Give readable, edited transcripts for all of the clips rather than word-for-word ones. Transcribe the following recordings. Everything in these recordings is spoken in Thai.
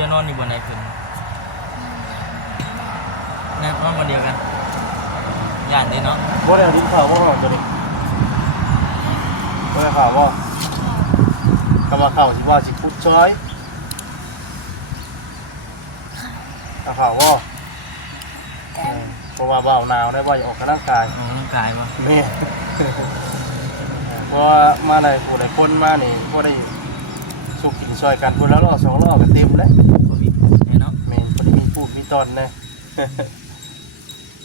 จะนอนอยู่บนไหนขึ้นนะนอนบนเดียวกันย่านดีเนาะบ่ได้เอาดินเผาบ่หอมตัวนี้บ่ได้เผาบ่กำมาเข่าสิว่าสิพุดช้อยเอาเผาบ่เพราะว่าเบาหนาวได้บ่อย่าออกกำลังกาย ออกกำลังกายบ่นี่เพราะว่ามาได้ผู้ใดคนมานี่บ่ได้สุกกินซอยกันคนละรอบ2รอบก็เต็มแล้วบ่มีเนาะแม่นบ่ได้มีพูดมีตอนนะ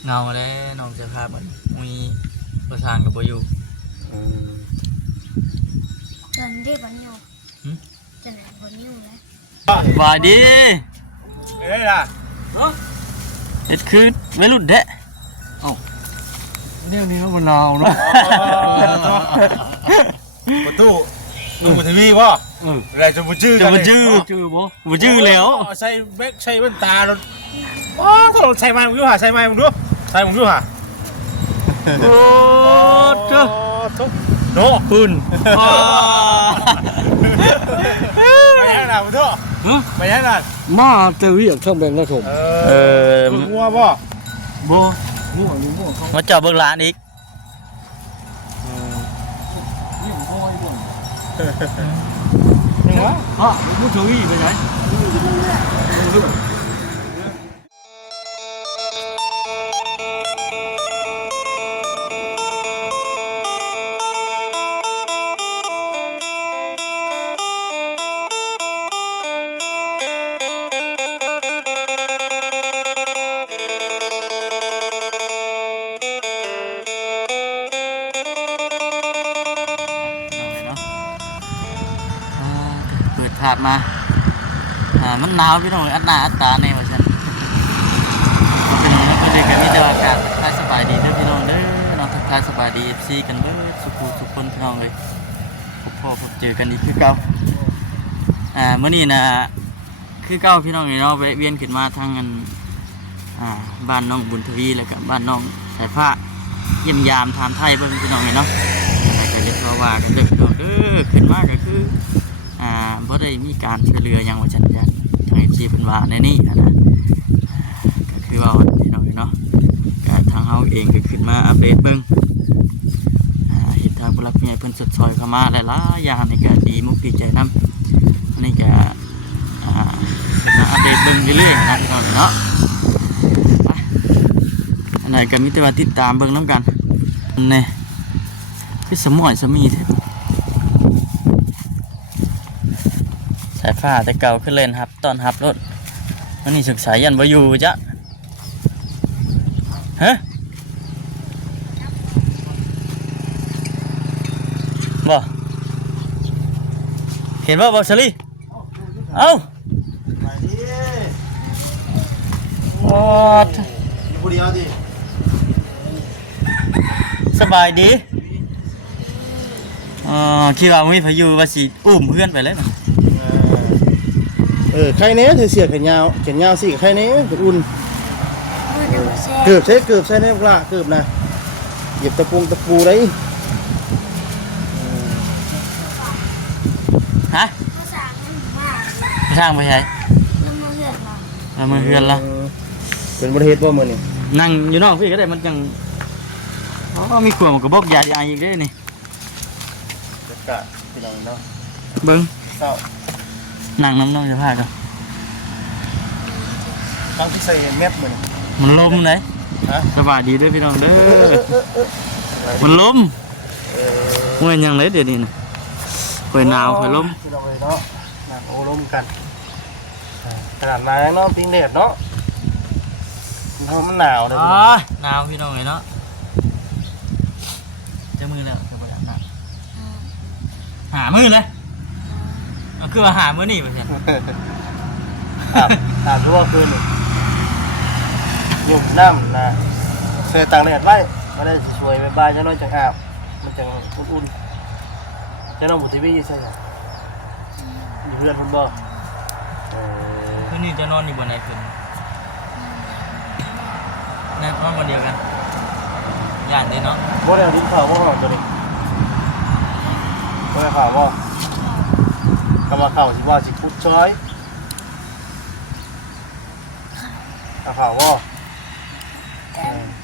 เงาแล้วน้องจะพามันมีประสานกับบ่อยู่จนได้บ่อยู่จนไหนบ่อยู่แล้วบายดีเอ้ยล่ะเฮ็ดคือวัยรุ่นแท้เอ้านี่มันหนาวเนาะประตูลงทีวีบ่อะไรจะบ่ชื่อบ่บ่ชื่อแล้วใส่แบ็คใส่แว่นตาแล้วอ๋อต้องใส่ไม้มึงดูหาใส่ไม้มึงดูใส่มึงดูหาโอ้โถ่โนคุณไปยังน่ะมึงดูไปยังน่ะมาเตรียกช่างแบงค์นะผมงัวบ่งัวเขามาจอดเบิ่งร้านอีกงัวผู้ช่วยไปไหนขาดมามันหนาวพี่น้องอัดหน้าอัดตาในว่าฉันพี่น้องแล้วก็เลยกันมีแต่อากาศทักสบายดีเด้อพี่น้องเด้อน้องทักสบายดี FC กันเบิดสุขคนพี่น้องเลยพบพ่อพบเจอกันอีกคือเก่ามื้อนี้นะคือเก่าพี่น้องเนาะแวะเวียนขึ้นมาทางกันบ้านน้องบุญทวีแล้วก็บ้านน้องสายฟ้าเยี่ยมยามถามไทยเบิ่งพี่น้องเนาะก็เรียกว่ากันเด้อพี่น้องเด้อขึ้นมาก็คือบ่ได้มีการช่วยเหลืออย่างว่าฉันจะทาง FC เพิ่นว่าในนี้นะก็คือว่าพี่น้องเนาะการทางเฮาเองก็ขึ้นมาอัปเดตเบิ่งเห็นทางผู้หลักผู้ใหญ่เพิ่นสดซอยเข้ามาหลายๆอย่างนี่ก็ดีมุกดีใจนำอันนี้ก็อัปเดตเบิ่งเรื่อยๆนะพี่น้องเนาะไปอันไหนก็มีแต่ว่าติดตามเบิ่งนำกันนี่คือสมอยสมีแท้สายฟ้าแต่เก่าขึ้นเล่นครับตอนฮับรถมันนี่ศึกษายันบ่อยู่จ้ะฮะบ่เห็นว่าบ่สลีเอ้าโอ้ผู้เดียวดิสบายดีคิดว่ามีพายุว่าสิอุ้มเพื่อนไปเลยใครเนี้ยเสียแขนยาวสิใครเนี้ยอุ่นเกือบใช้เกือบใช้เนี่ยกล้าเกือบนะหยิบตะปูได้ฮะสร้างไปใช่มือเฮือนละเป็นประเทศว่ามือนี่นั่งอยู่นอกพี่ก็ได้มันจังมีขวดมันก็บอกยาอีกได้นี่กะเป็นอย่างนั้นเบิ้งนั่งน้ำจะพากันตั้งที่ใส่เม็ดมือมันลมเลยสบายดีด้วยพี่น้องเด้อมันลมเมื่อยังเลยเดี๋ยวนี้นะคอยหนาวคอยลมพี่น้องเลยเนาะนั่งโอ้ลมกันขนาดมาแล้วเนาะพิงเด็ดเนาะมันหนาวเลยหนาวพี่น้องเลยเนาะจะมือแล้วจะไปหามือเลยคือว่าหามือนี่ไปใช่ถามรู้ว่าคืนหยุดน้ำนะเสียต่างแดดไว้มาได้ช่วยบายจะน้อยจังอาบมันจังอุ่นๆจะน้องบุตรทีวีใช่ไหมเพื่อนคุณบอกคืนนี้จะนอนอยู่บนไหนขึ้นนะนอนบนเดียวกันย่านดีเนาะบ่ได้เอาดินเผาบ่หอมตัวนี้บ่ได้เผาบ่กำมาเข่าสิว่าสิพุดช้อย เอาข่าวว่า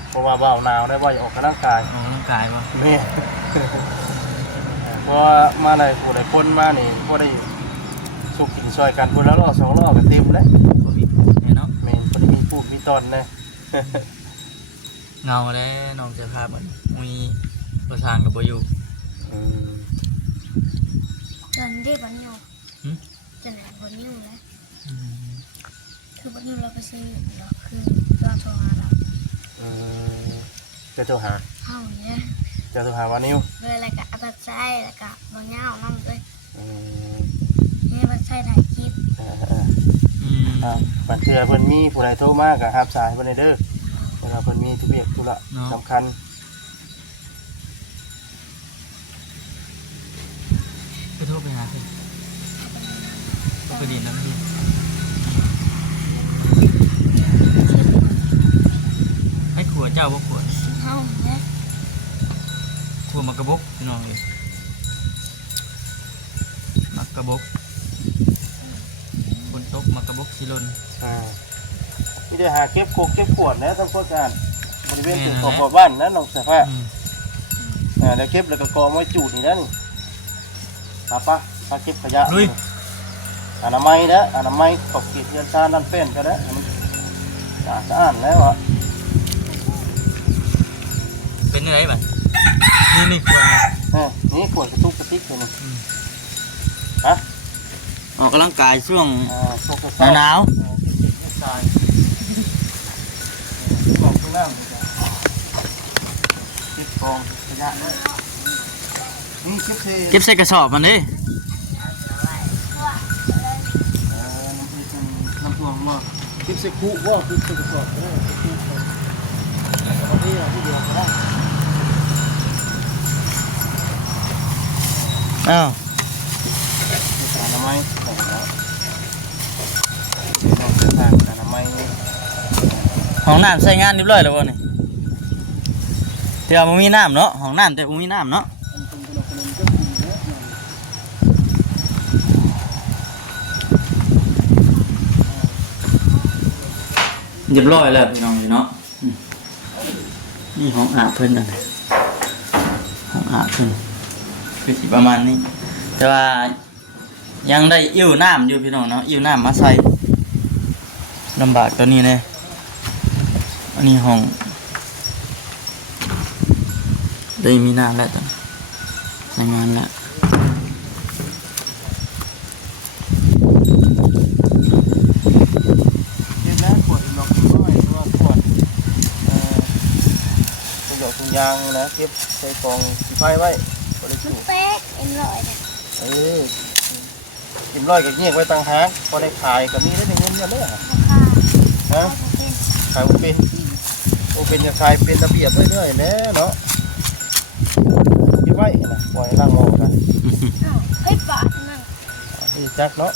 เพราะว่าเบาหนาวได้ว่าอย่าออกกำลังกาย ออกกำลังกายบ่ แม่ เพราะว่ามาในผู้ใดคนมานี่ก็ได้สุกกินซอยกันคนละรอบ2 รอบก็เต็มเลย บ่มีพูดเนี่ยเนาะ แม่นบ่ได้มีพูดมีตอนนะ เงาแล้วน้องเสื้อผ้ามันมีประสานกับบ่อยู่ จันได้บันอยู่ หึ จันไหนบันอยู่แล้ว อืม คือบันอยู่เราไปซื้อเราคือเราโทรหาเรา จะโทรหา เข้าเนี่ย จะโทรหาว่านิ้ว เลยอะไรกะอัปใจแล้วกะบางอย่างนั่งเลย อืม เนี่ยมันใช่ถ่ายคลิป อืม บัดเทื่อเพิ่นมีผู้ใดโทรมาก็รับสายเพิ่นได้เด้อเวลาเพิ่นมีธุระธุระสำคัญ ไปโทรไปหาเพิ่นโทรไปดินแล้วดิให้ขัวเจ้าบ่ขัว เข้าเนี่ย ขัวมักกะบกพี่น้องเลยมักกะบกฝนตกมักกะบกสิหล่น มีได้หาเก็บโคกเก็บขวดนะทั้งพวกการบริเวณ แม่ จุด น ขอบ นะ บ้านนะน้องเสื้อผ้า อืม แล้วเก็บแล้วก็กองไว้จูดนี่นะนี่ปะเก็บขยะ ลุย อนามัยนะอนามัยขอบเขตเรือนชานั่นเป็นก็ได้มันสะอาดแล้วอ่ะ เป็นยังไงบ้างนี่ขัวนี่ นี่ขวดกระตุกกระติกเลยนี่ ออกกำลังกายช่วง โชกกระ หนาว ทรายบอกข้างล่างเลยจ้ะติดกองขยะเลยนี่เก็บเท เก็บใส่กระสอบมันดิ น้ำพริกน้ำท่วมว่าเก็บใส่คุว่าเก็บใส่กระสอบก็ได้ใส่คุเอาที่ที่เดียวก็ได้ อ้าว อนามัยของเราลองเส้นทางอนามัย ห้องน้ำใช้งานเรียบร้อยแล้วบ่นี่แต่ว่าบ่มีน้ำเนาะห้องน้ำแต่บ่มีน้ำเนาะเรียบร้อยแล้วพี่น้องเนาะนี่ห้องอาบเพิ่นน่ะห้องอาบเพิ่นคือสิประมาณนี้แต่ว่ายังได้อิ่วน้ำอยู่พี่น้องเนาะอิ่วน้ำมาใส่ลำบากตัวนี้เลยอันนี้ห้องได้มีน้ำแล้วจ้ะใช้งานแล้ว เห็นนะขวดลองน้อยว่าขวดตัวหยอกถุงยางนะเก็บใส่กองสีไฟไว้บริ มั สุ น ทธิ์ เป๊ะเอ็มลอยเนี่ย เห็นร้อยกับเงียกไว้ต่างหากพอได้ขายกับนี้ได้เงินเยอะเลย ราคา ฮะขายโอเป็นจะขายเป็นระเบียบเรื่อยๆเนาะยิ้มไว้นะปล่อยล่างมองกัน เฮ้ยบาทนั่น นี่จักเนาะ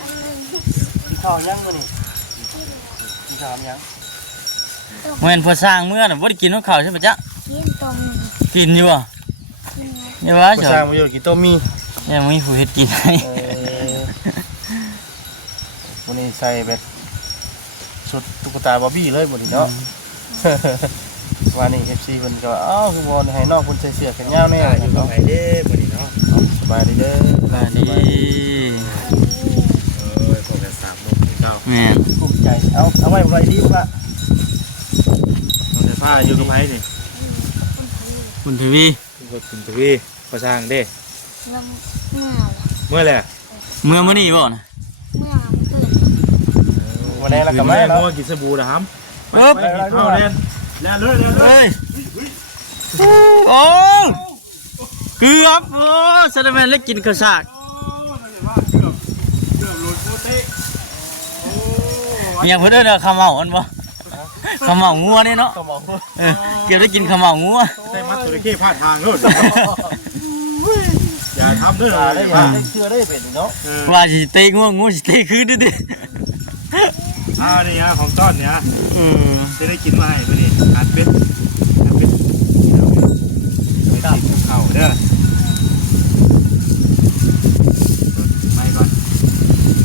อันนึง กินข้าวยังมื้อนี่กินข้าวยัง เมื่อเพิ่นสร้างเมื่อน่ะบ่ได้กินของเขาวใช่ปะจ๊ะ กินตรง กินอยู่บ่ กินไง อย่าว่า ผู้ เจ้า สร้างมาอยู่กินต้มมี ยังมีผู้เฮ็ดกินให้ วันนี้ใส่แบบชุดตุ๊กตาบาร์บี้เลยหมดนี่เนาะวันนี้ FC เพิ่นก็อ้าวคือบ่ให้น้องเพิ่นใส่เสื้อแขนยาวแน่อยู่กับไผเด้มื้อนี้เนาะสบายดีเด้อ สวัสดี พวกกัน3มื้อเจ้า แม่น ภูมิใจเอาไว้ไว้ดีบ่ล่ะ มันจะผ้าอยู่กับไผนี่ คุณทีวี อยู่กับคุณทวีพอสร้างเด้ แล้วเมื่อ เมื่อแหละ เมื่อมื้อนี้บ่นะ เมื่อคืน วันนี้เราก็มา แล้ แล้ว วกินสบู่นะครับ ปึ๊บ ไปกินข้าวเล่นแล้วเลยแล้วเลย เฮ้ยโอ้เกือบโอ้แสดงว่าเล็กกินข้าวสาก เกือบหลุดโคเต้โอ้ มีหยังเพิ่นเอิ้นว่าข้าวเมาอันบ่ข้าวเมางัวนี่เนาะ ก็บอก เออเกี่ยวได้กินข้าวเมางัว ได้มัดตัวเข้พลาดทางโน่นอย่าทำเด้อ ได้ อย่า ได้เชื่อได้เป็นเนาะ ว่าสิเตะงัวงูสิเตะคืนดิ นี่ฮะของต้อนเนี่ย อืม จะได้กินมาให้มื้อนี้อัดเป็ดไปกินข้าวเด้อไปก่อน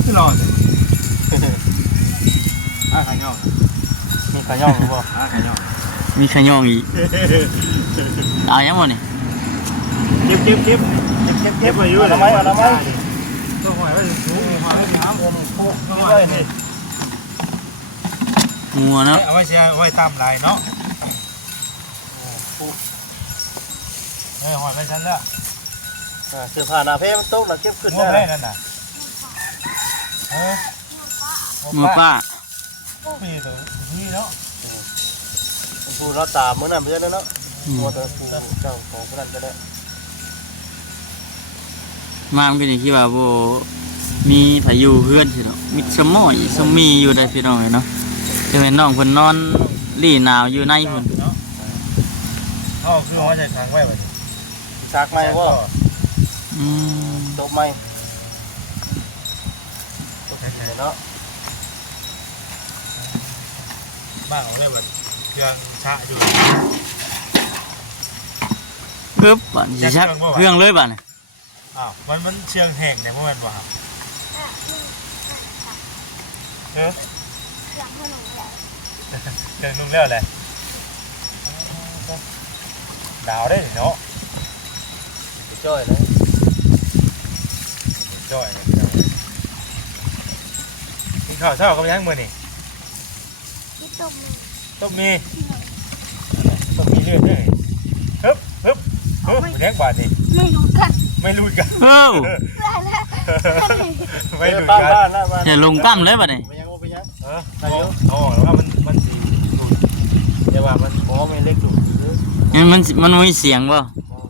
ขึ้นรอสิ ขย่องบ่ ขย่อง มีขย่องอีกเอายังบ่นี่ เก็บ เก็บ เก็บมาอยู่ เอาไหมเอาไหม ต้องหอยไว้สูงหอยไว้น้ำ ผมปุ๊บ ต้อง นี่ หอย เลย นี่ งัวเนาะ เอาไว้เสียไว้ตามลายเนาะ ปุ๊บ หอยไว้ชั้นละ เสื้อผ้าหน้าเพมันตกแล้วเก็บขึ้น งว ได้ แม่นั่นน่ะงัวป้า ปีตัวนี้เนาะ ผู้เราตามมื้อนั้นเพิ่นเนาะมัวแต่ผู้เจ้าของคนนั้นก็ได้ มามันก็นี่คิดว่าบ่มีพายุเฮือนสิเนาะมีสมอยสมีอยู่ได้พี่น้องเนาะจะเห็นน้องเพิ่นนอนลี่หนาวอยู่ในเพิ่น เนาะเอาคือหัวใจทางไว้แบบ ซักไหมบ่ อืม ตบไหมเนาะ บ้านของเลยแบบยังชะอยู่ ปึ๊บบัดสิชักเครื่องเลยบัดนี่ อ้าวมันเชียงแห้งเนี่ยเมื่อวันว่าเออ หลังขนมแล้ว เชียงนุ่งเลี้ยวเลยดาวได้เนาะ จ้อยเลย จ่อยกินข้าวเช้ากับยังมื้อนี่ ที่ต้ม ต้องมีเลือดด้วยฮึบแดงบาดนี่ ไม่รู้กัน ไม่รู้กัน เอ้า ได้แล้ว ไม่รู้ บ้าน กัน บ้านนะบ้าน อย่าลงปั้มเลยบัดนี่ ไปยังไปยัง อ๋อแล้วว่ามันสีถูกแต่ว่ามัน หมอไม่เล็กดูหรือ มันมีเสียงบ่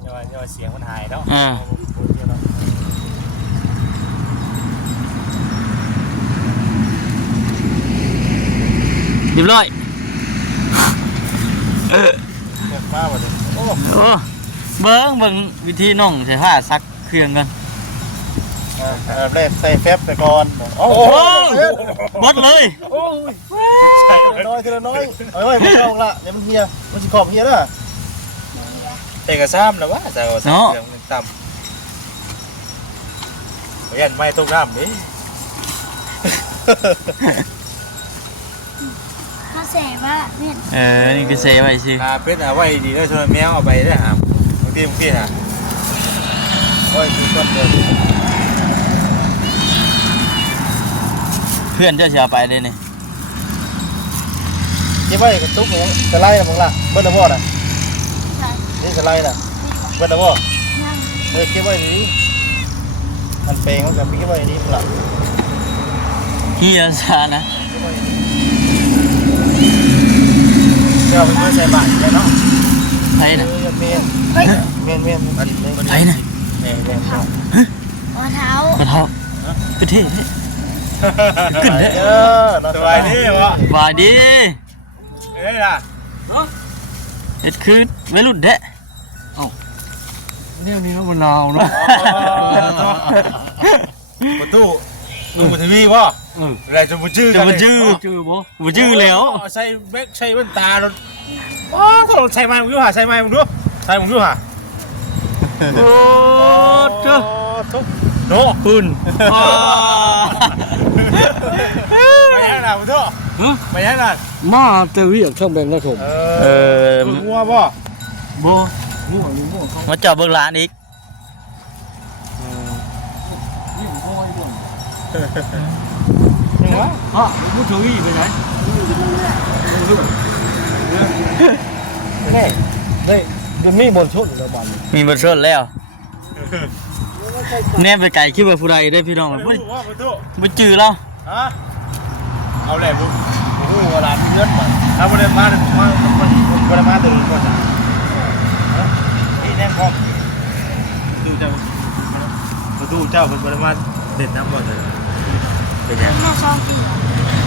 แต่ว่าเสียงมันหายเนาะ อ่าเรียบร้อย เกิดมาบ่เลยโอ้ โอ้เบิ่งวิธีน้องใส่ผ้าซักเครื่องกัน แรกใส่แฟบไปก่อนโอ้ โอ้บดเลย ใส่น้อยทีละน้อยเอาไว้ไม่เข้าละเดี๋ยวมันเฮียมันสิขอบเฮียนะ แต่กระซ้ำนะวะแต่กระซ้ำเสียงต่ำยันไม่ตกน้ำนี่ ถ้าเสพว่าเนี่ย นี่ก็เซไว้สิ เป็ดเอาไว้ดีแล้วชวนแมวเอาไปได้หามบางทีฮะ โอ้ยคือก้อนเดียว เพื่อนเจ้าเสียไปเลยนี่ เก็บไว้กระตุกอย่างสไลด์นะมึงล่ะเบิ้ลนะบ่น่ะ ใช่ นี่สไลด์น่ะเบิ้ลนะบ่ นั่ง เก็บไว้ดีมันเปลงมันกับเก็บไว้ดีมึงล่ะ ที่ยันซานะ เจ้าเป็นเพื่อนใส่บาตรแล้วเนาะ ไปนะ เมียน เฮ้ย เมียนมันติดเลย ไปนะ เมียน รองเท้า กระเทาขึ้นที่ขึ้นเถอะ สบายดีวะ บายดี เอ้ยล่ะ เอ็ดคือวัยรุ่นเด้ เนี่ยนี่มันหนาวเนาะ ประตูมึงทีวีป่ะอะไรจะมาจื้อ จะมาจื้อบ่จื้อแล้ว ใส่แบ็คใส่แว่นตาเราโอ้ก็ลองใส่ไม้มึงดูหะใส่ไม้มึงดูใส่มึงดูหะ โอ้เจ้า ทุกโน คุณ ไปยังไงมึงดูไปยังไง มาเตวียกช่องแบงค์นะผม มึงงัวป่ะ โบมาจอบเบิ่งร้านอีก มึงวะ มุชวีไปไหนเฮ้ยเดี๋ยวนี้บนชุดแล้วบ้าน มีบทสวดแล้วแนบไปไก่คิดว่าผู้ใดได้พี่น้อง มึงดูว่ามึงดู บ่จื้อแล้ว ฮะเอาแหละมึง โอ้โหเวลาเลือดมัน ถ้าบริมาบริมาตื่นก่อนจ้ะนี่แน่นพร้อมดูเจ้าดูเจ้าเป็นบริมาเด็ดน้ำหมดเลยเป็นยัง แม่ชอบตี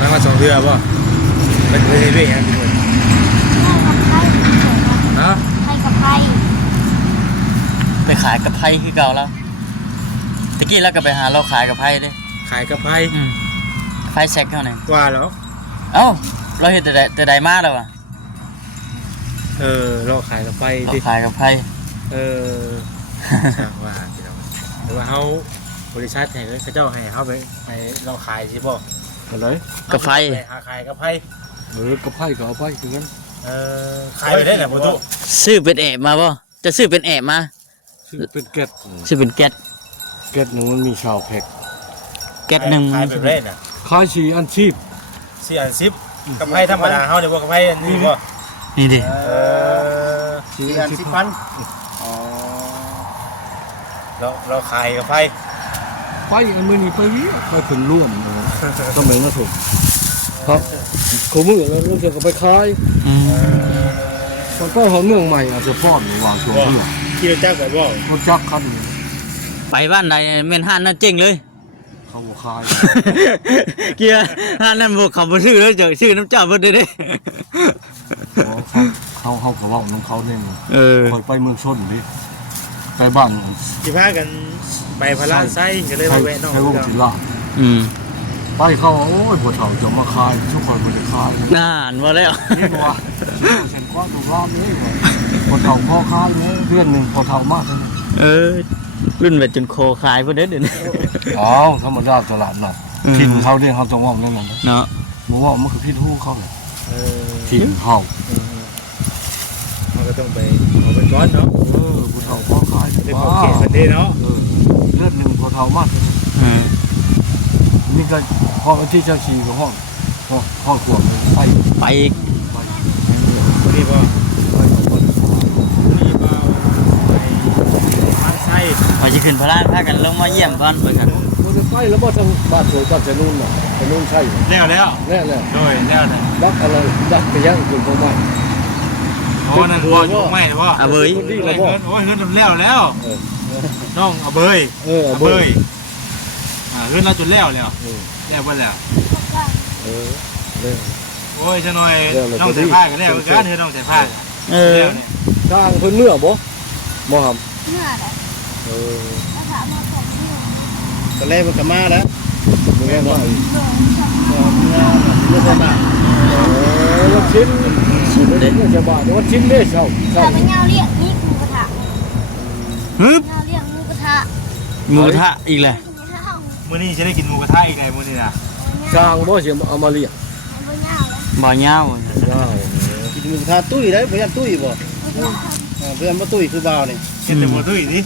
มันมาสองเดือนป่ะเป็นเรื่องยังไงคุณ แม่กับไพ่ ฮะ ไพ่กับไพ่ ไปขายกับไพ่คือเก่าแล้วตะกี้เราก็ไปหาเราขายกับไพ่เด้ ขายกระไพ ไพ่แซกเท่านั้น ว่าแล้ว เอ้าเราเห็นแต่ใดมาแล้วอ่ะ เราขายกระไพ เรา ดิ ขายกับไพ่ ช่างว่าพี่น้องหรือว่าเขาบริษัทให้เขาเจ้าให้เขาไปให้เราขายใช่ป่ะ อะไร กับไพ่ หาขายกระไพ กระไพ่ก็เอาไพ่คือกัน ขายไปได้แหละประตู ซื้อเป็นแอบมาบ่จะซื้อเป็นแอบมา ชื่อเป็นแก๊ส ซื้อเป็นแก๊ส แก๊สหนึ่งมันมีชาวแพ็ก แก๊สหนึ่ง ขายแบบได้น่ะ ขายสีอันชีพ 4 อัน 10กับไพ่ธรรมดาเฮาเดี๋ยวบ่กับไพ่อันนี้บ่ นี่ดิ สี สี่ อั อั น น ชี สิ พ บพัน อ๋อเราขายกับไพ่ ไปอันมือนี้ไปวิ่งไปขึ้นร่วมก็เหมือนกันถูกครับขมือแล้วเรื่องเกี่ยวกับไปขาย อืม มันก็ของเมืองใหม่อาจจะป้อนวางช่วงเพื่อ ขี่รถจักรไปบ่ เขาจักคัน ไปบ้านใดแม่นห้านนั่นเจ๊งเลย เขาขาย เกียร์ห้านนั่นพวกเขาบ่ซื้อเลยเจอซื้อน้ำเจ้าเบิดเด้ เขาก็ว่าน้องเขาเนี่ย เออ คอยไปเมืองชนดิไปบ้าน สิพากันไปพระราชไส้ก็เลยมาแวะน้อง ใช้วงศิลา อืม ไปเขาโอ้ยปวดเข่าจะมาขายทุกคนไม่ได้ขาย นานมาแล้ว นี่ว่าเส้นกว้างถูกรอบนี่ปวดเข่าพ่อค้าเลยเพื่อนหนึ่งปวดเข่ามากเลย เออรุ่นแบบจนโคคายพวกเด้อเดี๋ยวนี้ อ๋อธรรมดาตลาดนัดทินเขาเนี่ยเขาต้องว่านั่นน่ะ เนาะ บอกว่ามันคือพิษหูเขาเลย เออ ทินเขา มันก็ต้องไปเอาไปก่อนเนาะ ปวดเข่าพ่อค้า เป็นของเขตประเทศเนาะ เลือดหนึ่งปวดเข่ามากเลย เออ นี่ก็พ่อที่เจ้าชีกับห้องขวบไป ไปอีก พอดีบ่ ไปกับคน มีเบาไปพระไส้ เราจะขึ้นพระราชพากันลงมาเยี่ยมก่อนเพื่อนกัน มันจะไปแล้วบ่ทางบ้านสวยบ้านจะนู่นน่ะจะนู่นใช่ แล้วแล้ว แน่แน่ โดยแล้วนะ ดักอะไรดักไปยังคุณพ่อมา โอ้นั่นบ่อยู่ไม่นะบ่ อาเบย โอ้ยเงินแล้วแล้ว เออ น้องเอาเบย เอา เบยเงินเราจนแล้วแล้วแล้วบ่แล้ว เออเออ โอ้ยจะหน่อยน้องใส่ผ้ากันแล้วกันเธอน้องใส่ผ้า เออ แล้วเนี่ย ทางเพิ่นเมื่อบ่บ่ครับ เมื่อไหร่ เออ ภาษามาของเมื่อ ตอนแรกมันก็มาแล้ว บ่แม่นว่า โดนจับ ไม่ใช่มา วันชิ้นเด็กจะบาดวันชิ้นเด้เช้า แต่ไปเงาเรียกนี่หมูกระทะ ฮึบ เงาเรียกหมูกระทะ หมูกระทะอีกเลย หมูกระทะ มื้อนี้จะได้กินหมูกระทะอีกไงมื้อนี้น่ะ สร้างบ่สิเอามาเลี้ยง ไม่เงาแล้ว บ่เงา ว้าว กินหมูกระทะตุ้ยได้เพื่อนตุ้ยบ่เพื่อนมาตุ้ยคือบ่าวนี่ เห็นแต่บ่ตุ้ยนี่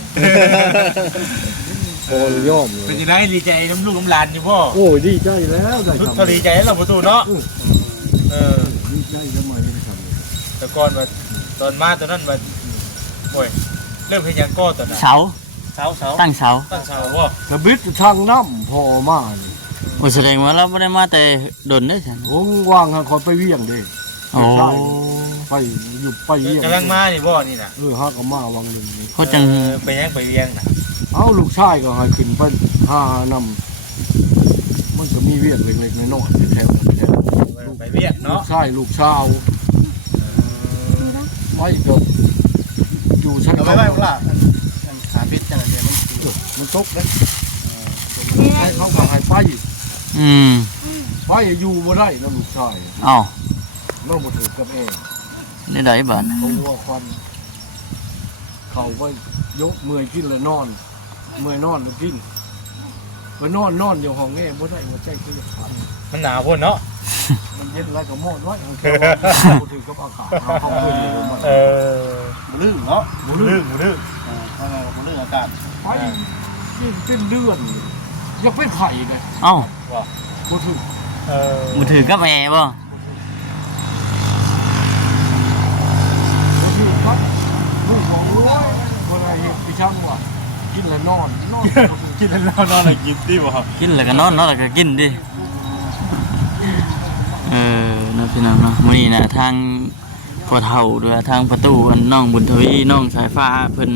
โอ้ยยอมเล เป็น ย จังได๋ดีใจน้ำลูกน้ำหลานอยู่บ่ โอ้ยดีใจแล้วได้ ทุก ทำ พอดีใจแล้วประตูเนาะอ ดีใจแล้วมาได้ทำ แต่ก่อนว่าตอนมาตอนนั้นว่าโอ้ยเริ่มเฮ็ดหยังก็ตอนนั้น เสา เสาเสา ตั้งเสา ตั้งเช้าบ่ กระบิดทางน้ำพอมานี่ โอ้แสดงว่าเราไม่ได้มาแต่ดนได้ฉัน ผมว่างให้คนไปเวียงเด้ โอ้ ไปอยู่ไปเวียง กำลังมานี่บ่นี่น่ะ ฮักก็มาวังหนึ่งนี่ เขาจัง ไปยังไปเวียงน่ะ เอาลูกชายก็ให้ขึ้นไปหานำมันก็มีเวียงเล็กๆน้อยๆแถว ไปเวียง ลู เนาะ กชายลูกชาวไว้ก็อยู่ชั้น เอาไว้ไว้พวกล่ะขาพิษจังเดี๋ยวมัน มันตกเลยให้เขาก็ให้ไป อืม ไปอยู่บ่ได้นะลูกชาย เอ้า เราบ่ถือกับเอง นี่ได้บ้าน เขาวัวควันเขาไปยกมือกินแล้วนอนมือนอนแล้วกินไปนอนอยู่ห้องแง่บ่ได้หัวใจก็จะขาด มันหนาวพุ่นเนาะ มันเย็นไรก็หมดไว้เอาเกี่ยวบ่ถือกับอากาศเอาเข้าเพื่อนอยู่มัน บ่ลื่นเนาะ บ่ลืม บ่ดื้อ ว่าไงบ่ลื่นอากาศ ไปกินเป็นเดือนยังเป็นไผ่ไง เอ้า บ่ถือ มือถือกับแอร์บ่ บ่ถือครับลูกของรู้บ่ได้เฮ็ดพี่ช่างว่ากินแล้วนอนบ่ถือ กินแล้วนอนอะไรกินดิบ่ กินแล้วก็นอนนอนแล้วก็กินดิน้องพี่น้องเนาะมื้อนี้น่ะทางพ่อเฒ่าด้วยทางประตูอันน้องบุญทวีน้องสายฟ้าเพิ่น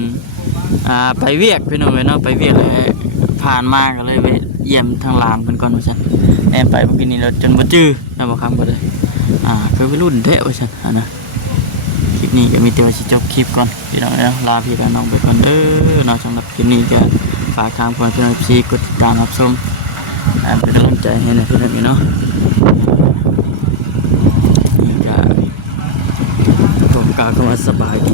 ไปเวียกพี่น้องเอ้ยเนาะไปเวียกเลยผ่านมาก็เลยไปเยี่ยมทางลานเพิ่นก่อนว่าซั่นแอมไปเมื่อกี้นี้เราจนบ่จื้อนำบ่คำก็เลยคือวัยรุ่นแท้ว่าซั่นนะคลิปนี้ก็มีแต่ว่าสิจบคลิปก่อนพี่น้องเอ้ยลาพี่กับน้องไปก่อนเด้อเนาะสำหรับคลิปนี้ก็ฝากทางเพื่อนๆ FC กดติดตามรับชมเป็นกำลังใจให้นะพี่น้องเนาะนี่ก็ผมกล่าวคำว่าสบายดี